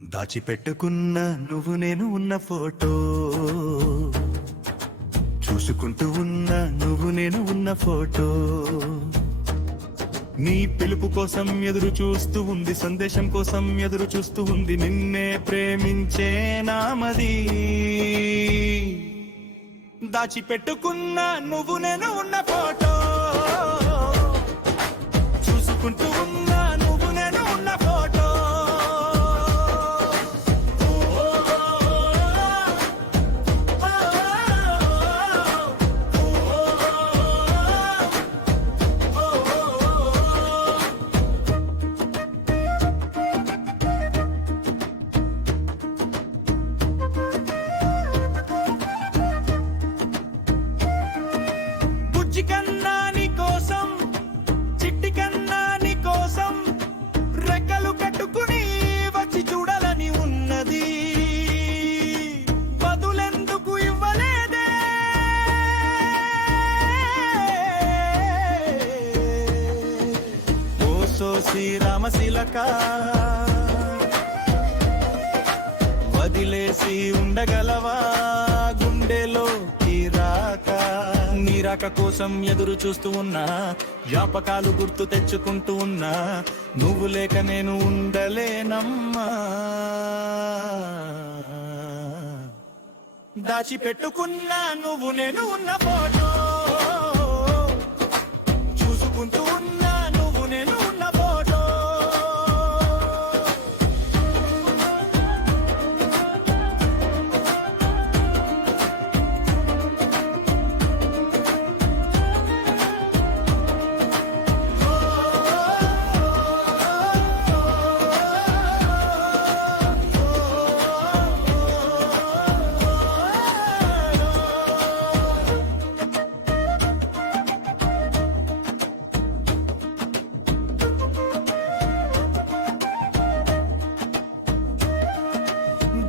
దాచిపెట్టుకున్న నువ్వు నేను ఉన్న ఫోటో, చూసుకుంటూ ఉన్న నువ్వు నేను ఉన్న ఫోటో, నీ పిలుపు కోసం ఎదురు చూస్తూ ఉంది, సందేశం కోసం ఎదురు చూస్తూ ఉంది, నిన్నే ప్రేమించే నామది. దాచిపెట్టుకున్న నువ్వు నేను ఉన్న ఫోటో, చూసుకుంటూ ఉన్న నువ్వు నేను ఉన్న ఫోటో. బుజ్జి కన్నా నీ కోసం, చిట్టి కన్నా నీ కోసం, రెక్కలు కట్టుకుని వచ్చి చూడాలని ఉన్నది. బదులెందుకు ఇవ్వలేదే, ఓ సోసి రామశిలక, వదిలేసి ఉండగలవా గుండెలోకి రాక. నీరాక కోసం ఎదురు చూస్తూ ఉన్నా, జ్ఞాపకాలు గుర్తు తెచ్చుకుంటూ ఉన్నా, నువ్వు లేక నేను ఉండలేనమ్మా. దాచిపెట్టుకున్నా నువ్వు నేను ఉన్న ఫోటో, చూసుకుంటూ ఉన్నా నువ్వు నేను ఉన్న ఫోటో.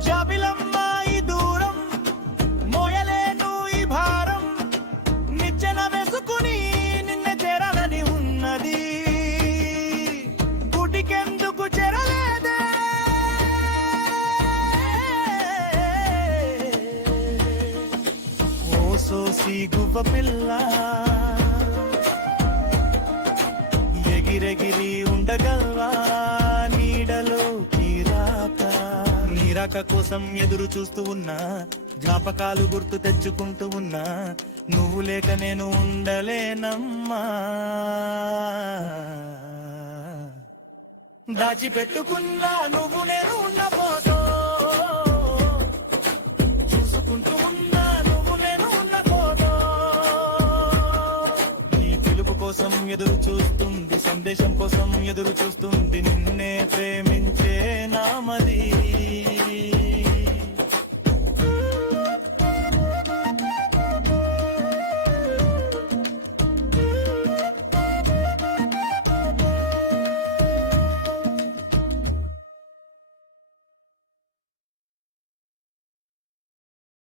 జాబిలమ్మా ఈ దూరం, మోయలేను ఈ భారం, నిచ్చెన వేసుకుని నిన్న చేరాలని ఉన్నది. గుడికెందుకు చేరలేదే, ఓ సోసి గువ్వ పిల్ల, ఎగిరెగిరి ఉండగల్వా నీడలోకి రాక. నీరాక కోసం ఎదురు చూస్తూ ఉన్నా, జ్ఞాపకాలు గుర్తు తెచ్చుకుంటూ ఉన్నా, నువ్వు లేక నేను ఉండలేనమ్మా. దాచిపెట్టుకున్నా నువ్వు నేను ఉన్న ఫోటో, చూసుకుంటూ ఉన్నా నువ్వు నేను ఉన్న ఫోటో. నీ పిలుపు కోసం ఎదురు చూస్తుంది, సందేశం కోసం ఎదురు చూస్తుంది, నిన్నే ప్రేమించే నామది.